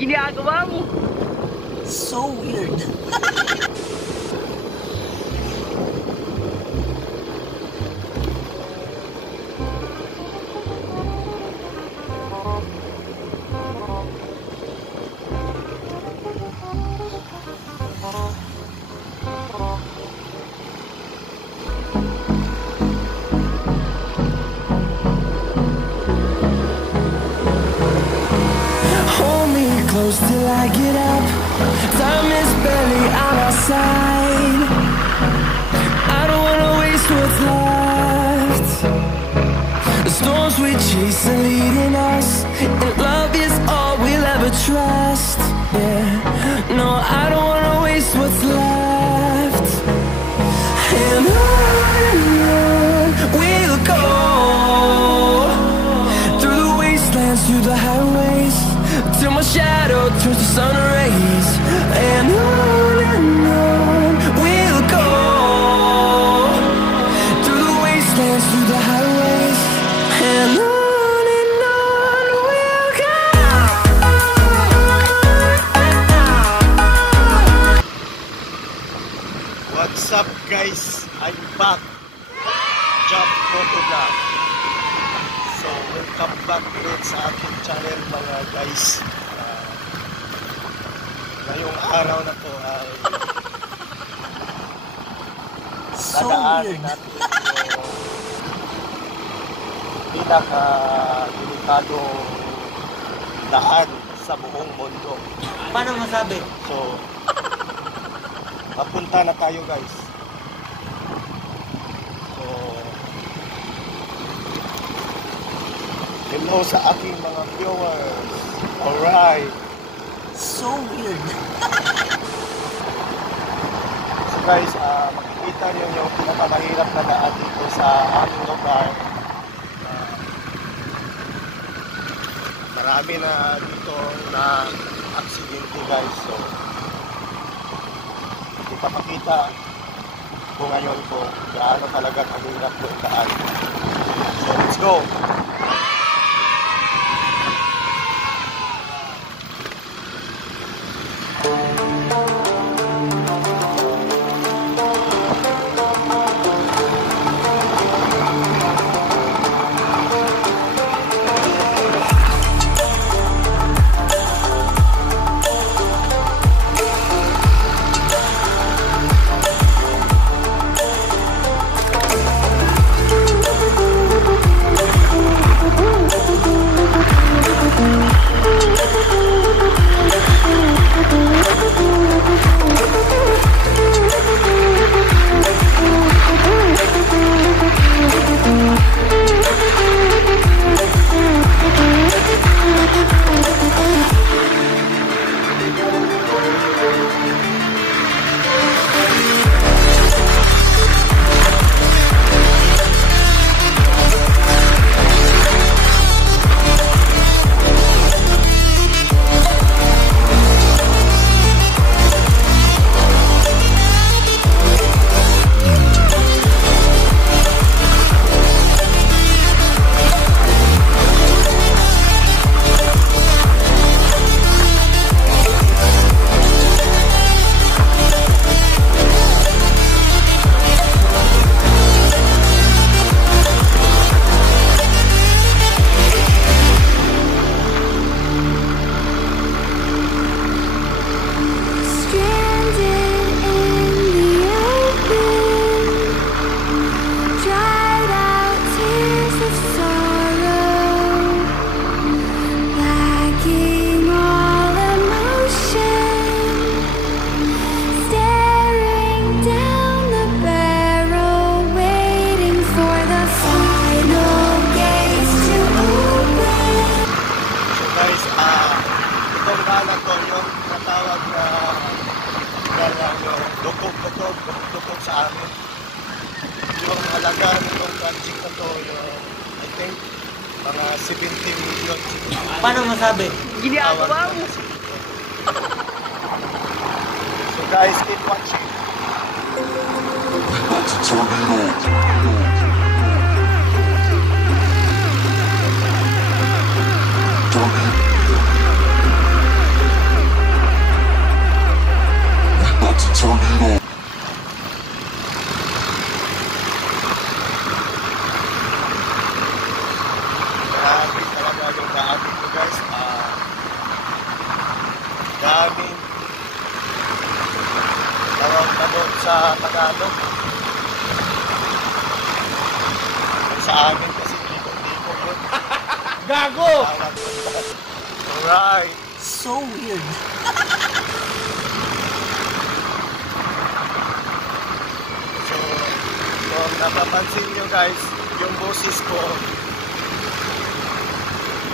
Ginagawa mo? So weird. Close till I get up. Time is barely on our side. I don't wanna waste what's left. The storms we chase are leading us, and love is all we'll ever trust. Yeah, no, I don't wanna waste what's left. And on we'll go, through the wastelands, through the highways, till my shadow turns to sun rays. And on we'll go, through the wastelands, through the highways, and on we'll go. What's up guys? I'm back. Job Photograph. So welcome back ulit sa aking channel mga guys. Ngayong araw na to ay dadaanin natin yung pinaka-delikado daan sa buong mundo. Paano masabi? So papunta na tayo guys. So hello sa aking mga viewers. Alright. So weird. So guys, makikita nyo yung pinakamahirap na daan dito sa aming lugar. Marami na dito na aksidente guys. So ipapakita ko ngayon kung gaano talaga kahirap yung daan. So let's go! Lukog sa amin. Yung halaga ng project na to, I think, mga 70 million. Paano masabi? Ginagawa mo. So guys, keep watching. Grabe talaga yung daan dito guys. Daming tawag sa Tagalog. Sa amin kasi dito yun. Gago! Alright. So weird. So, kung napapansin nyo guys, yung boses ko,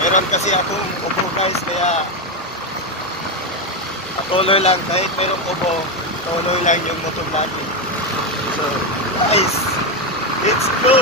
meron kasi akong ubo guys, kaya patuloy lang, kahit merong ubo, patuloy lang yung motor natin. So, guys, let's go!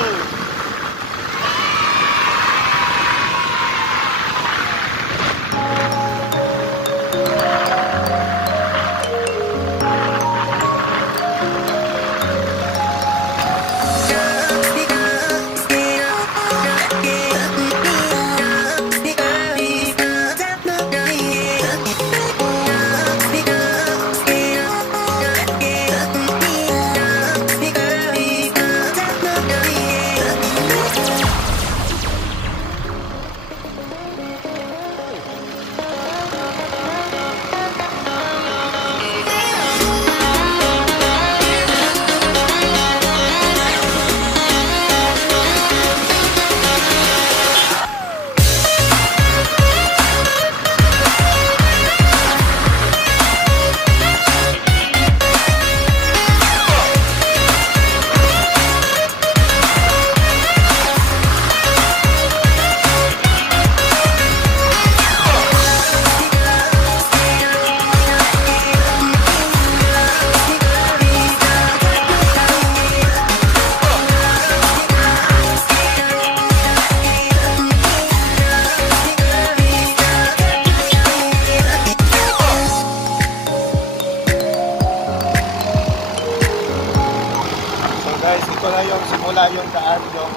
Guys, ito na yung simula yung daan, yung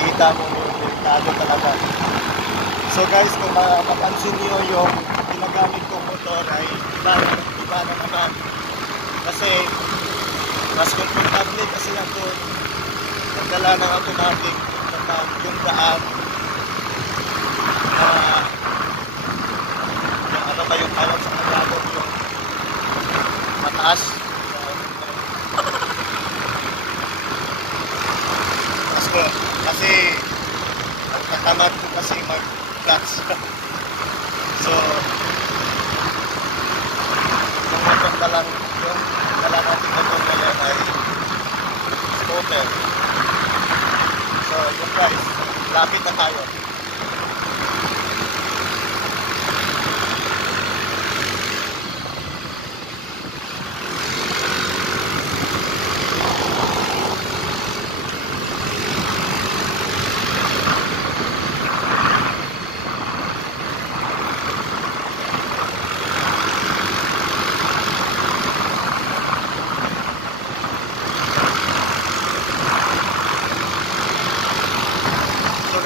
kita mo yung delikado talaga. So guys, kung mapapansin nyo yung ginagamit kong motor ay iba na naman. Kasi mas komportable kasi ako nagdala ng automatic kapag yung daan yung ano ba yung tawag sa Tagalog, yung mataas. Kasi nagtatamad ko kasi mag-clutch. So yung motor na lang yung dala natin motor ngayon ay scooter. So yun guys, lapit na tayo.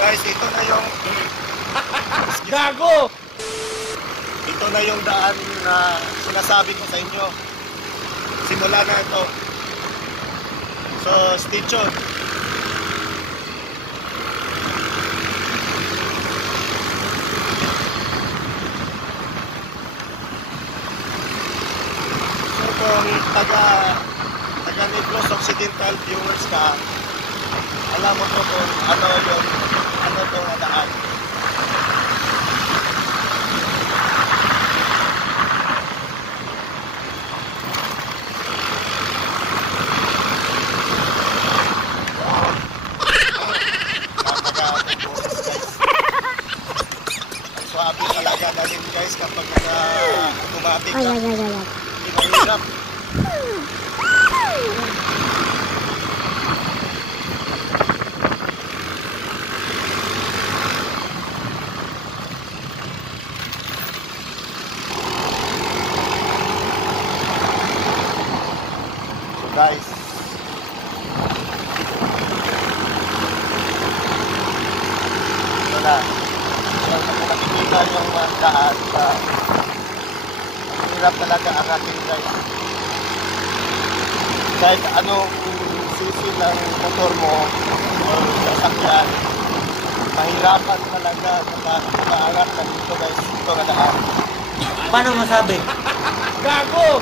Guys, ito na yung Gago! ito na yung daan na sinasabi ko sa inyo. Simula na ito. So, stay tuned. So, kung taga Negros Occidental viewers ka, alam mo to kung ano itong daan. Swabe talaga na rin guys kapag automatic ka. Hindi mahirap. Guys, ito na nakikita yung daan hirap talaga ang ating guys. Kahit anong sisi ng motor mo o sasakyan, mahirapan talaga makaangat na dito guys, ito na daan. Paano masabi? Gago!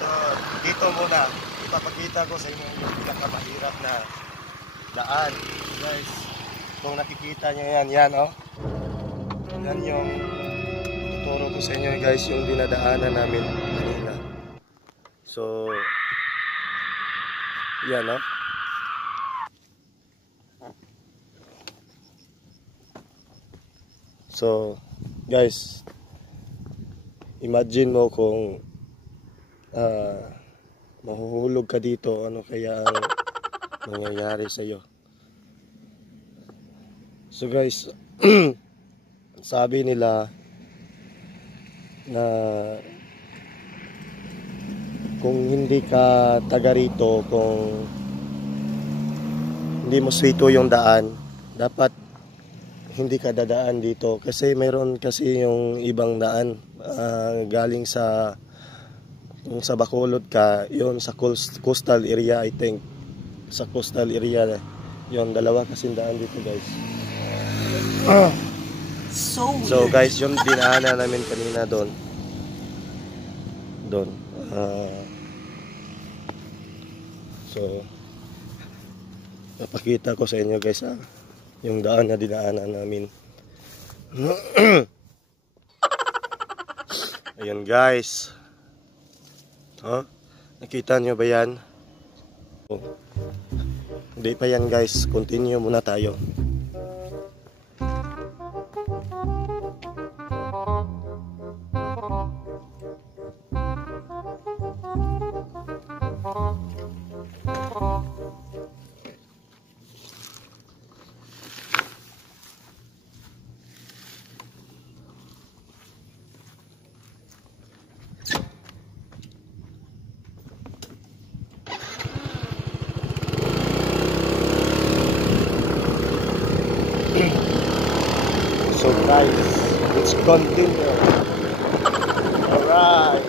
So, dito muna, ipapakita ko sa inyo yung pinakamahirap na daan. Guys, kung nakikita nyo yan, oh. Yan yung tuturo ko sa inyo guys, yung dinadaanan namin kanina. So, yan, oh. So, guys, imagine mo kung mahuhulog ka dito, ano kaya ang mangyayari sa iyo. So guys, sabi nila na kung hindi ka taga rito, kung hindi mo swito yung daan, dapat hindi ka dadaan dito kasi mayroon kasi yung ibang daan galing sa Bacolod ka, yun sa coastal area, I think sa coastal area yun, dalawa kasing daan dito guys. So guys, yung dinaanan namin kanina doon so napakita ko sa inyo guys yung daan na dinaanan namin. Ayan guys, nakita nyo ba yan? Hindi pa yan guys, continue muna tayo. So guys, let's continue. Alright.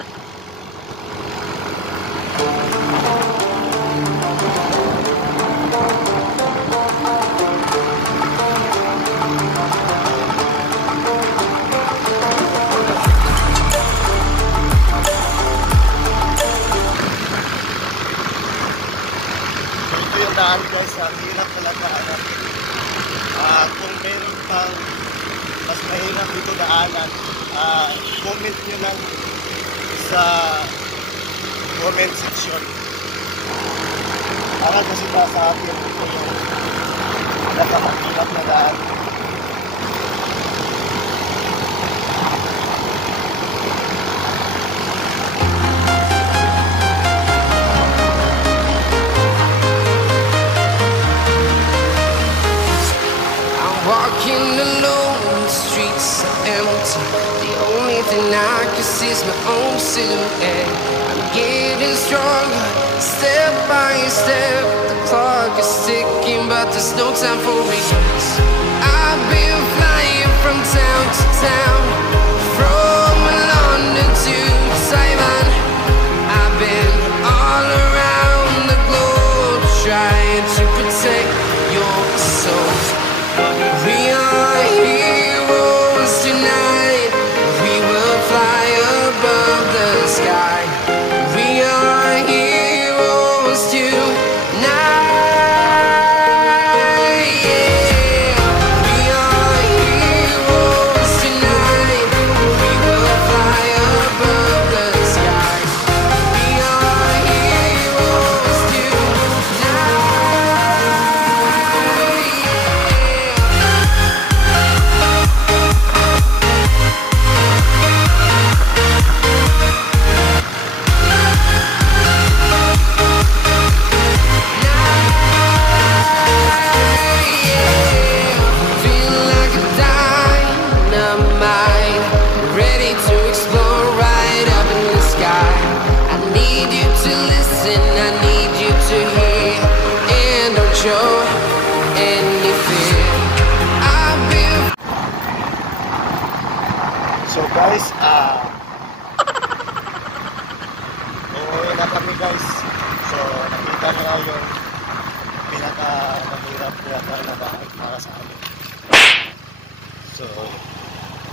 Ito yung daan guys, ang hirap talaga. Kung meron pang mas mahirap dito daanan, comment nyo lang sa comment section para kasi sa atin ito yung nakamahirap na daan. Walking alone, the streets are empty. The only thing I can see is my own silhouette. I'm getting stronger, step by step. The clock is ticking, but there's no time for regrets. I've been flying from town to town, from London to Taiwan. I've been all around the globe, trying to protect your soul. We are here. guys, uuwi na kami guys. So, nakita nyo yung pinaka-mahirap na bahay para sa amin. So,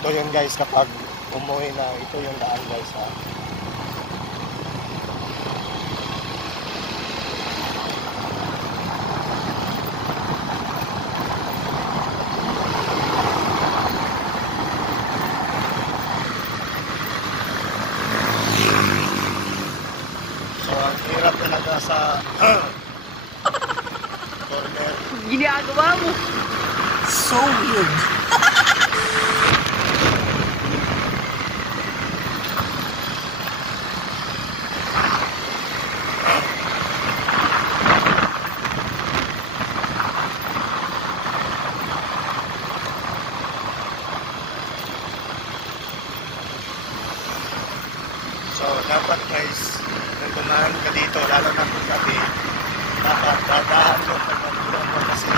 ito yun guys, kapag umuwi na, ito yung daan guys ha. So, ang hirap talaga sa corner. Ginagawa mo. So weird. So, dapat guys, nang dumaan ka dito, lalo na kung gabi, dapat dadaan mo pag nagulong mo kasi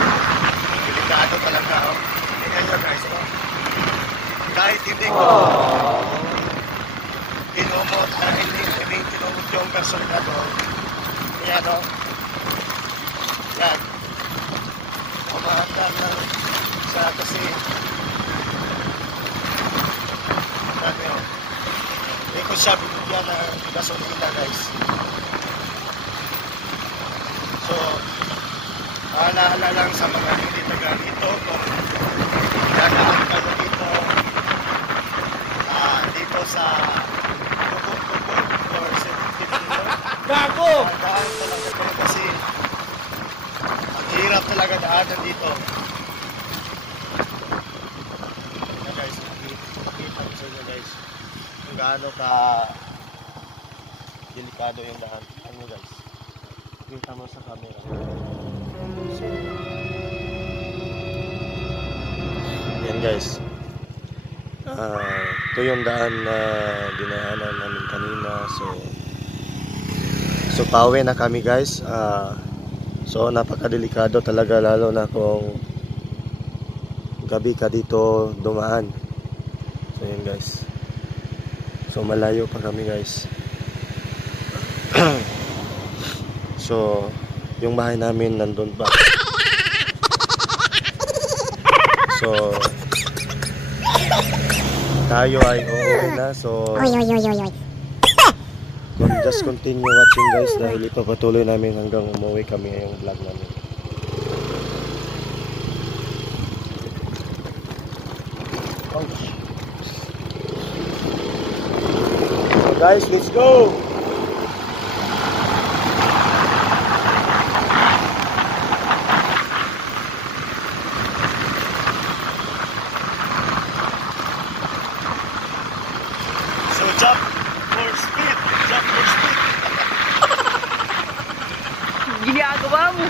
delikado talaga. Tingnan nyo guys, no? Kahit hindi ko kinumot, hindi kinumot yung person na to. Yan, no? Yan. Kumahanda na siya kasi sabi mo, hindi ko siya binigyan ng gasolina guys. So, alaala lang sa mga hindi taga dito kung dadaan kayo dito dito sa Tugog or sa Tugog. Gago! Daan talaga kayo kasi ang hirap talaga daanan dito. Yan guys, makikita ko sa inyo guys kung gaano ka delikado yung daan. Ano guys, kita mo sa camera. So, yan guys, ito yung daan na dinaanan namin kanina. So pauwi na kami guys. So napakadelikado talaga, lalo na kung gabi ka dito dumaan. So yan guys, so malayo pa kami guys. So yung bahay namin nandun pa. So tayo ay uuwi na. So just continue watching guys, dahil ipapatuloy namin hanggang umuwi kami ngayong vlog namin. So guys, let's go! So jump for speed! Jump for speed! Ginagawa mo.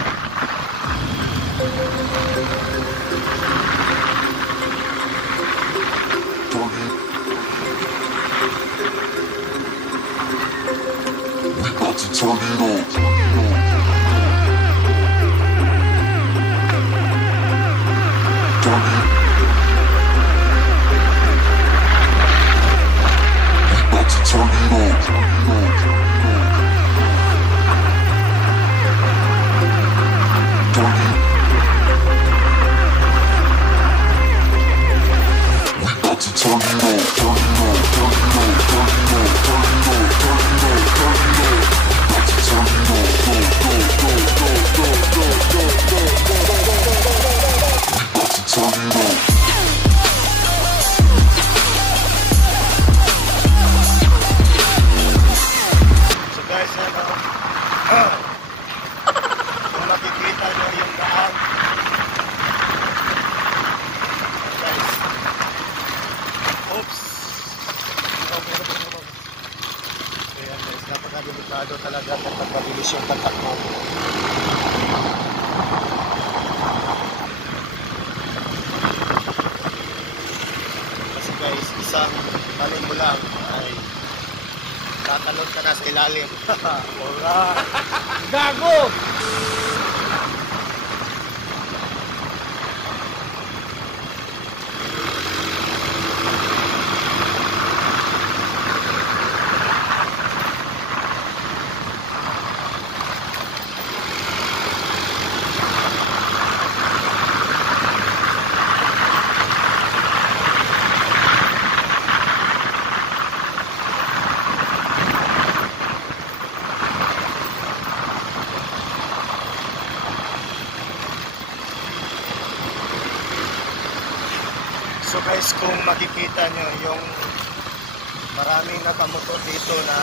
Kung makikita nyo yung daan, guys, oops, kaya guys, napaka-delikado talaga kapag mabilis yung tatakbo. Kasi guys, isang mali mo lang ay tatalon ka na sa ilalim. Alright. Gago! kung makikita nyo yung maraming nakamotor dito na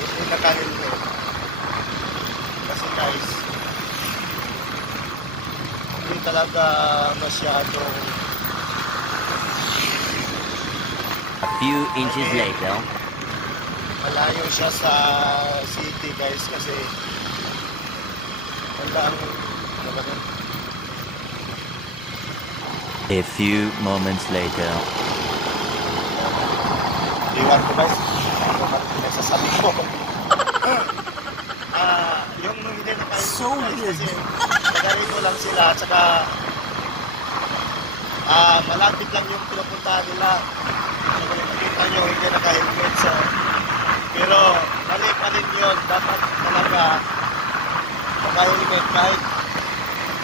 hindi naka-helmet. Kasi guys, hindi talaga masyadong A few inches later. malayo siya sa city guys kasi ang A few moments later. iwan ko guys may sasabi ko yung hindi na kayo So weird. kasi nagarito lang sila at saka malapit lang yung pinupuntahan nila so kung nakita nyo hindi naka-helmet so pero mali pa rin yun dapat talaga naka-helmet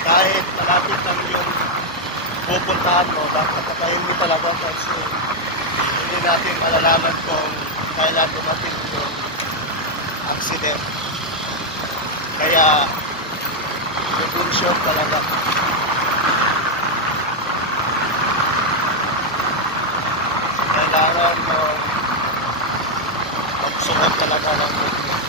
kahit malapit lang yung pupuntahan mo dapat naka-helmet talaga kasi hindi natin malalaman kung kailan dumating yung accident kaya precaution talaga so kailangan mo magsuot talaga ng helmet.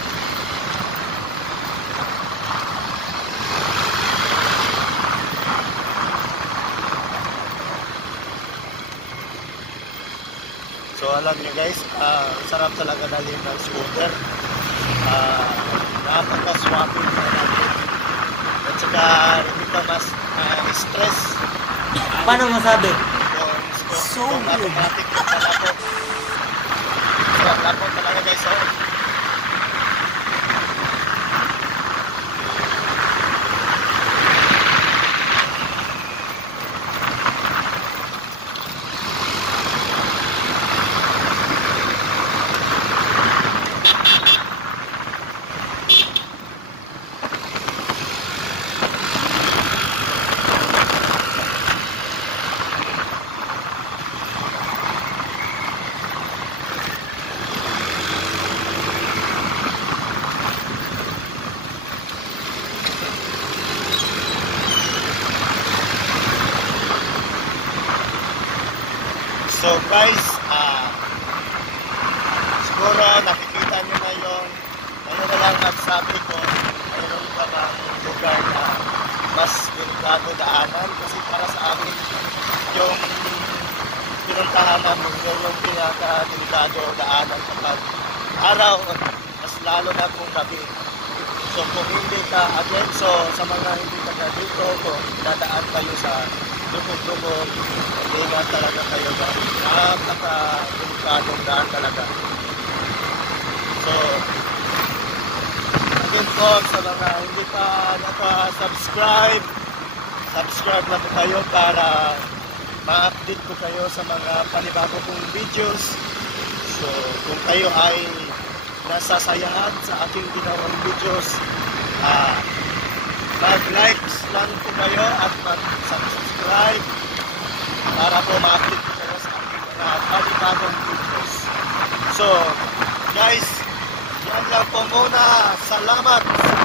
So alam nyo guys, sarap talaga dalhin ng scooter. Napaka-swapping na natin. At saka hindi ka mas stress. Paano masabi? So weird. Automatic yung palapot. So palapot talaga guys. Oh. So guys, siguro nakikita nyo na yung ano na lang nagsabi ko, mayroon ka bang lugar na mas delikado daanan kasi para sa akin yung pinuntahan namin yun yung pinaka-delikado daanan kapag araw mas lalo na kung gabi. So kung hindi ka again, so sa mga hindi ka dito, kung dadaan kayo sa lubog-lubog, ingat talaga kayo ba? Napaka-delikadong daan talaga. So, again po, sa mga hindi pa naka-subscribe, subscribe na po kayo para ma-update ko kayo sa mga panibago kong videos. So, kung kayo ay nasasayahan sa aking ginawang videos, mag-likes lang po kayo at mag-subscribe para po ma-update ko kayo sa aking mga panibagong videos. So, guys, yan lang po muna. Salamat!